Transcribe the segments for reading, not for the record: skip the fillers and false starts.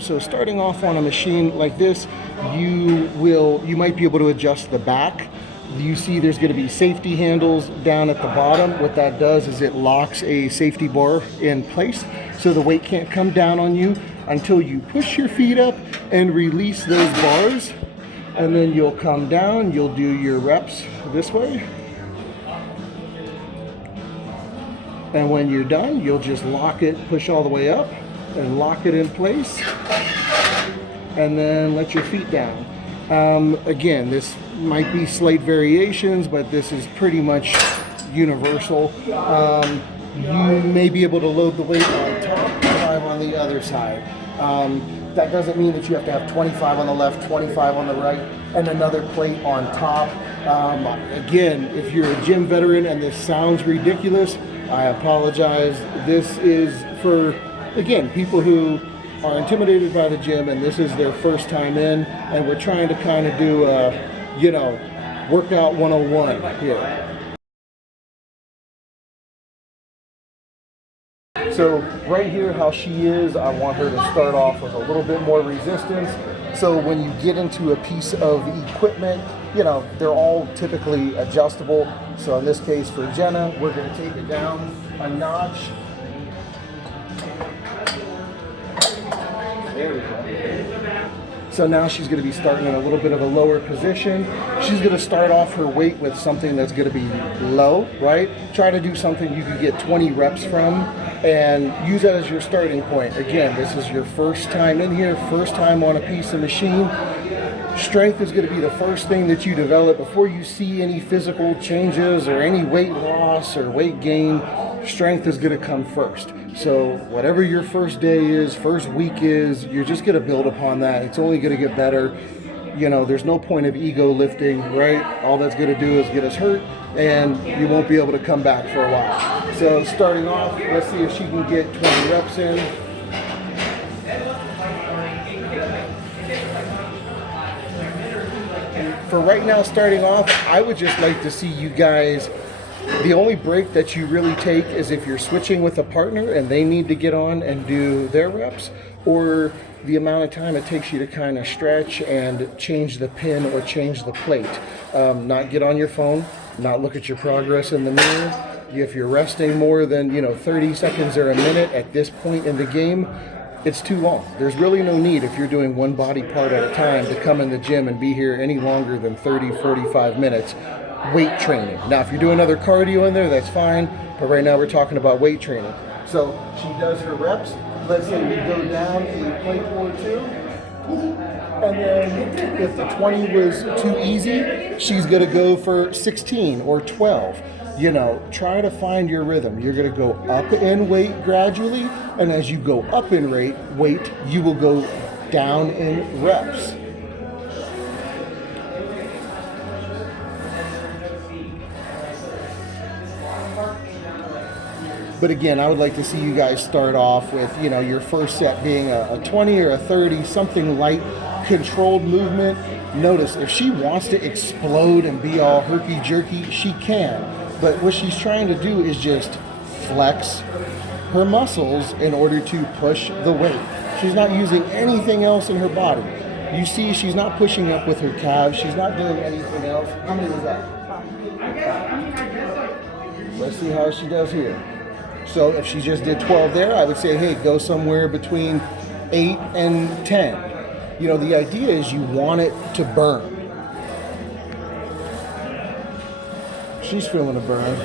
So starting off on a machine like this, you might be able to adjust the back. You see there's going to be safety handles down at the bottom. What that does is it locks a safety bar in place so the weight can't come down on you until you push your feet up and release those bars. And then you'll come down, you'll do your reps this way. And when you're done, you'll just lock it, push all the way up and lock it in place. And then let your feet down. Again, this might be slight variations, but this is pretty much universal. You may be able to load the weight on top, 5 on the other side. That doesn't mean that you have to have 25 on the left, 25 on the right, and another plate on top. Again, if you're a gym veteran and this sounds ridiculous, I apologize. This is for, again, people who are intimidated by the gym and this is their first time in, and we're trying to kind of do a, workout 101 here. So right here, how she is, I want her to start off with a little bit more resistance. So when you get into a piece of equipment, they're all typically adjustable. So in this case for Jenna, we're going to take it down a notch. There we go. So now she's going to be starting in a little bit of a lower position. She's going to start off her weight with something that's going to be low, right? Try to do something you can get 20 reps from and use that as your starting point. Again, this is your first time in here, first time on a piece of machine. Strength is going to be the first thing that you develop before you see any physical changes or any weight loss or weight gain. Strength is going to come first. So whatever your first day is, first week is, you're just going to build upon that. It's only going to get better. There's no point of ego lifting, right? All that's going to do is get us hurt and you won't be able to come back for a while. So starting off, let's see if she can get 20 reps in. For right now, starting off, I would just like to see you guys, the only break that you really take is if you're switching with a partner and they need to get on and do their reps, or the amount of time it takes you to kind of stretch and change the pin or change the plate. Not get on your phone, not look at your progress in the mirror. If you're resting more than 30 seconds or a minute at this point in the game, it's too long. There's really no need, if you're doing one body part at a time, to come in the gym and be here any longer than 30, 45 minutes weight training. Now, if you're doing other cardio in there, that's fine, but right now we're talking about weight training. So she does her reps. Let's say we go down a plate or two, and then if the 20 was too easy, she's gonna go for 16 or 12. Try to find your rhythm. You're going to go up in weight gradually, and as you go up in weight, you will go down in reps. But again, I would like to see you guys start off with, your first set being a 20 or a 30, something light, controlled movement. Notice, if she wants to explode and be all herky-jerky, she can. But what she's trying to do is just flex her muscles in order to push the weight. She's not using anything else in her body. You see, she's not pushing up with her calves. She's not doing anything else. How many was that? Let's see how she does here. So if she just did 12 there, I would say, hey, go somewhere between 8 and 10. The idea is you want it to burn. She's feeling a burn.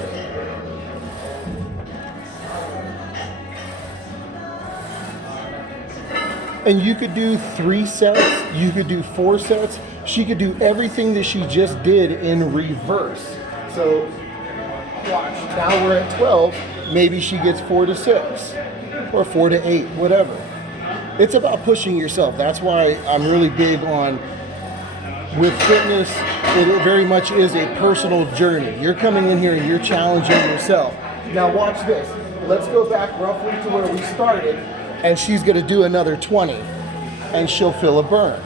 And you could do 3 sets, you could do 4 sets. She could do everything that she just did in reverse. So watch, now we're at 12, maybe she gets 4 to 6 or 4 to 8, whatever. It's about pushing yourself. That's why I'm really big on, with fitness, it very much is a personal journey. You're coming in here and you're challenging yourself. Now watch this. Let's go back roughly to where we started, and she's going to do another 20, and she'll feel a burn.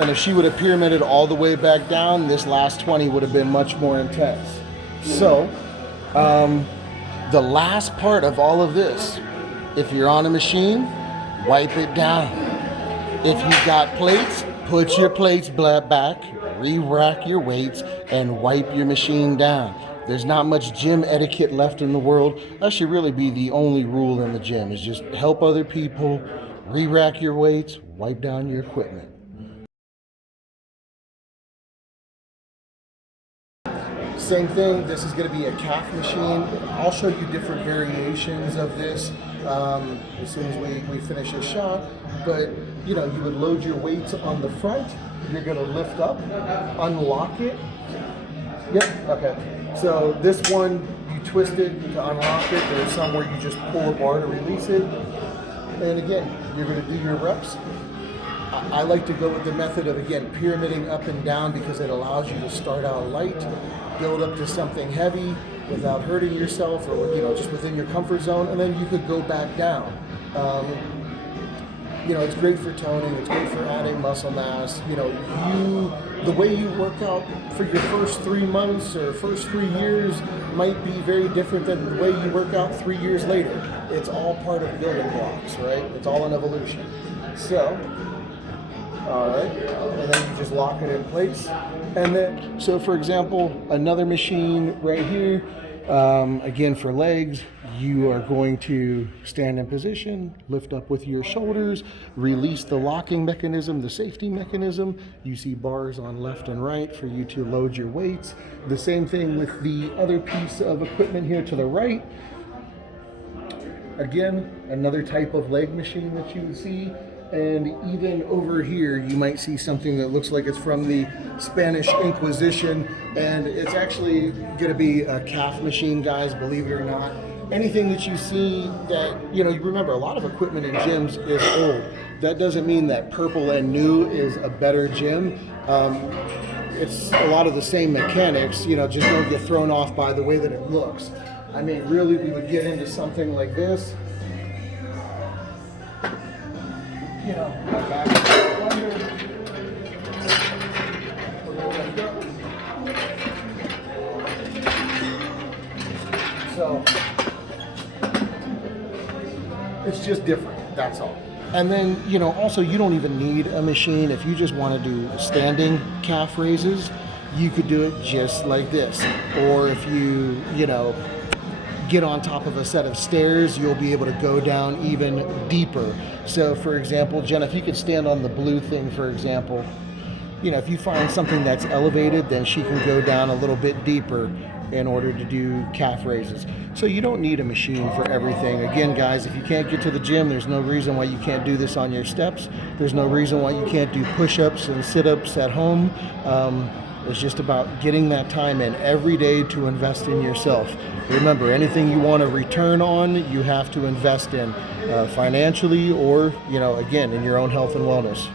And if she would have pyramided all the way back down, this last 20 would have been much more intense. So, the last part of all of this, if you're on a machine, wipe it down. If you've got plates, put your plates back, re-rack your weights, and wipe your machine down. There's not much gym etiquette left in the world. That should really be the only rule in the gym, is just help other people, re-rack your weights, wipe down your equipment. Same thing, this is going to be a calf machine. I'll show you different variations of this as soon as we finish a shot. But you know, you would load your weights on the front. You're going to lift up, unlock it. Yep, okay. So this one, you twist it to unlock it. There's some where you just pull a bar to release it. And again, you're going to do your reps. I like to go with the method of, again, pyramiding up and down, because it allows you to start out light, build up to something heavy without hurting yourself, or you know, just within your comfort zone, and then you could go back down. You know, it's great for toning, it's great for adding muscle mass. You know, the way you work out for your first 3 months or first 3 years might be very different than the way you work out 3 years later. It's all part of building blocks, right? It's all an evolution. So, all right, and then you just lock it in place. And then, so for example, another machine right here, again for legs, you are going to stand in position, lift up with your shoulders, release the locking mechanism, the safety mechanism. You see bars on left and right for you to load your weights. The same thing with the other piece of equipment here to the right. Again, another type of leg machine that you see. And even over here, you might see something that looks like it's from the Spanish Inquisition, and it's actually going to be a calf machine, guys, believe it or not. Anything that you see that, you know, you remember, a lot of equipment in gyms is old. That doesn't mean that purple and new is a better gym. It's a lot of the same mechanics, you know, just don't get thrown off by the way that it looks. I mean, really, we would get into something like this. You know, my back is under. We're going to lift up. So, it's just different, that's all. And then, you know, also you don't even need a machine. If you just want to do standing calf raises, you could do it just like this. Or if you know, get on top of a set of stairs, you'll be able to go down even deeper. So for example, Jen, if you could stand on the blue thing, for example, you know, if you find something that's elevated, then she can go down a little bit deeper in order to do calf raises. So you don't need a machine for everything. Again, guys, if you can't get to the gym, there's no reason why you can't do this on your steps. There's no reason why you can't do push-ups and sit-ups at home. It's just about getting that time in every day to invest in yourself. Remember, anything you want to return on, you have to invest in financially, or, you know, again, in your own health and wellness.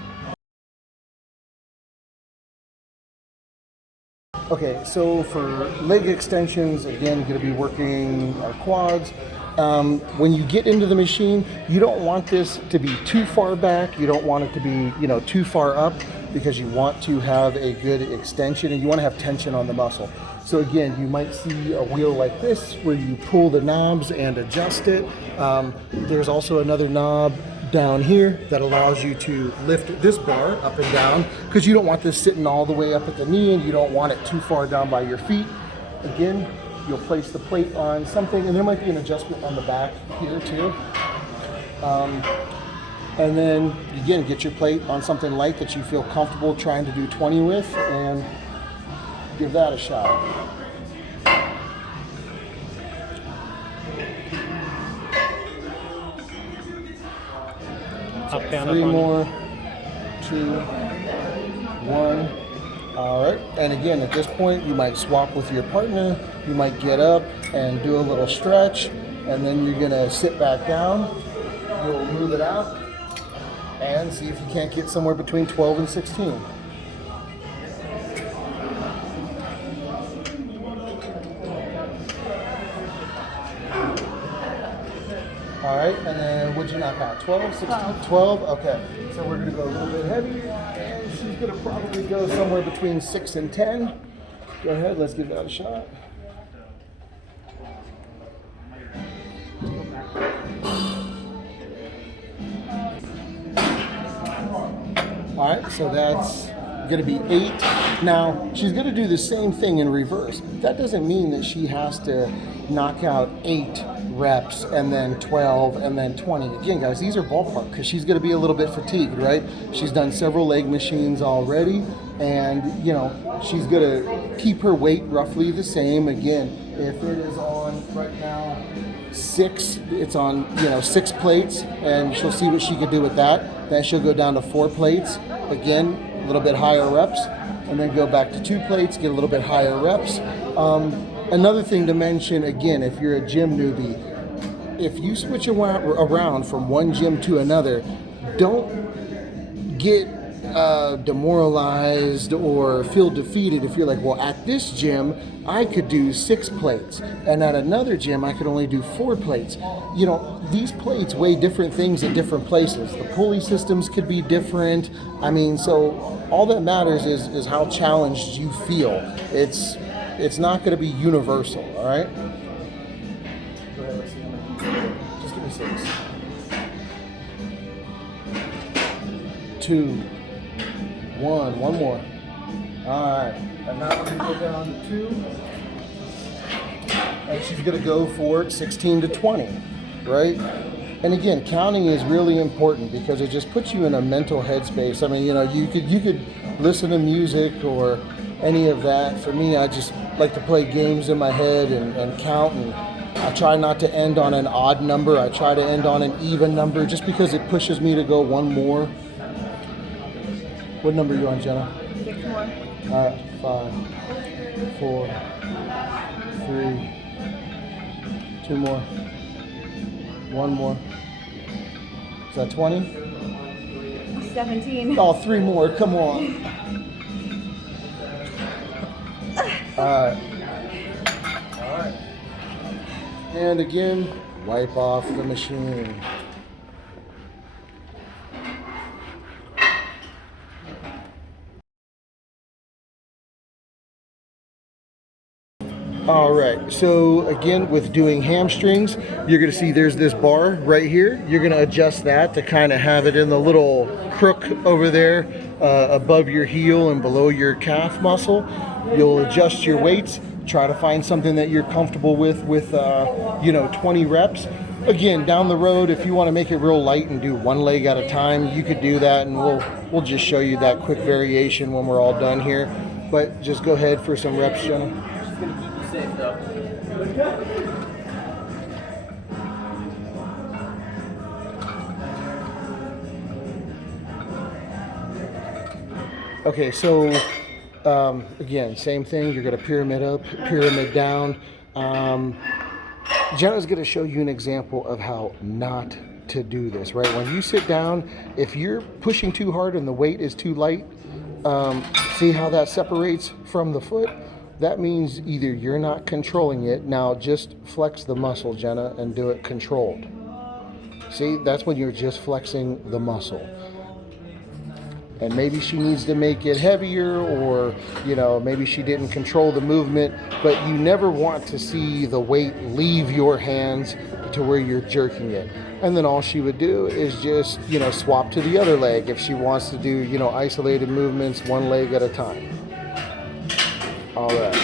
Okay, so for leg extensions, again, going to be working our quads. When you get into the machine, you don't want this to be too far back. You don't want it to be, you know, too far up, because you want to have a good extension and you want to have tension on the muscle. So again, you might see a wheel like this where you pull the knobs and adjust it. There's also another knob down here that allows you to lift this bar up and down, because you don't want this sitting all the way up at the knee and you don't want it too far down by your feet. Again, you'll place the plate on something, and there might be an adjustment on the back here too. And then again, get your plate on something light that you feel comfortable trying to do 20 with, and give that a shot. Up, down, 3 up, more, 2, 1. All right, and again, at this point, you might swap with your partner. You might get up and do a little stretch, and then you're gonna sit back down. You'll move it out and see if you can't get somewhere between 12 and 16. All right, and then what'd you knock out? 12, 16, 12? Okay, so we're gonna go a little bit heavier, and she's gonna probably go somewhere between 6 and 10. Go ahead, let's give that a shot. All right, so that's going to be 8. Now, she's going to do the same thing in reverse. That doesn't mean that she has to knock out 8 reps and then 12 and then 20. Again, guys, these are ballpark because she's going to be a little bit fatigued, right? She's done several leg machines already, and, you know, she's going to keep her weight roughly the same. Again, if it is on right now 6, it's on, you know, 6 plates, and she'll see what she could do with that. Then she'll go down to 4 plates. Again, a little bit higher reps, and then go back to 2 plates, get a little bit higher reps. Another thing to mention, again, if you're a gym newbie, if you switch around from one gym to another, don't get demoralized or feel defeated if you're like, well, at this gym I could do 6 plates, and at another gym I could only do 4 plates. You know, these plates weigh different things at different places. The pulley systems could be different. I mean, so all that matters is how challenged you feel. It's not going to be universal, all right? Go ahead, let's see. Just give me 6. 2, 1, one more. All right, and now we're going to go down to 2. And she's going to go for 16 to 20, right? And again, counting is really important because it just puts you in a mental headspace. I mean, you know, you could listen to music or any of that. For me, I just like to play games in my head and count, and I try not to end on an odd number. I try to end on an even number just because it pushes me to go one more. What number are you on, Jenna? 6 more. All right, 5, 4, 3, 2 more, 1 more. Is that 20? 17. Oh, 3 more, come on. All right. And again, wipe off the machine. All right, so again, with doing hamstrings, you're gonna see there's this bar right here. You're gonna adjust that to kind of have it in the little crook over there above your heel and below your calf muscle. You'll adjust your weights, try to find something that you're comfortable with you know, 20 reps. Again, down the road, if you want to make it real light and do 1 leg at a time, you could do that, and we'll just show you that quick variation when we're all done here. But just go ahead for some reps, Jenna. Safe though. Okay, so again, same thing. You're going to pyramid up, pyramid down. Jenna's going to show you an example of how not to do this, right? When you sit down, if you're pushing too hard and the weight is too light, see how that separates from the foot? That means either you're not controlling it. Now just flex the muscle, Jenna, and do it controlled. See, that's when you're just flexing the muscle. And maybe she needs to make it heavier, or, you know, maybe she didn't control the movement, but you never want to see the weight leave your hands to where you're jerking it. And then all she would do is just, you know, swap to the other leg if she wants to do, you know, isolated movements, 1 leg at a time. All right.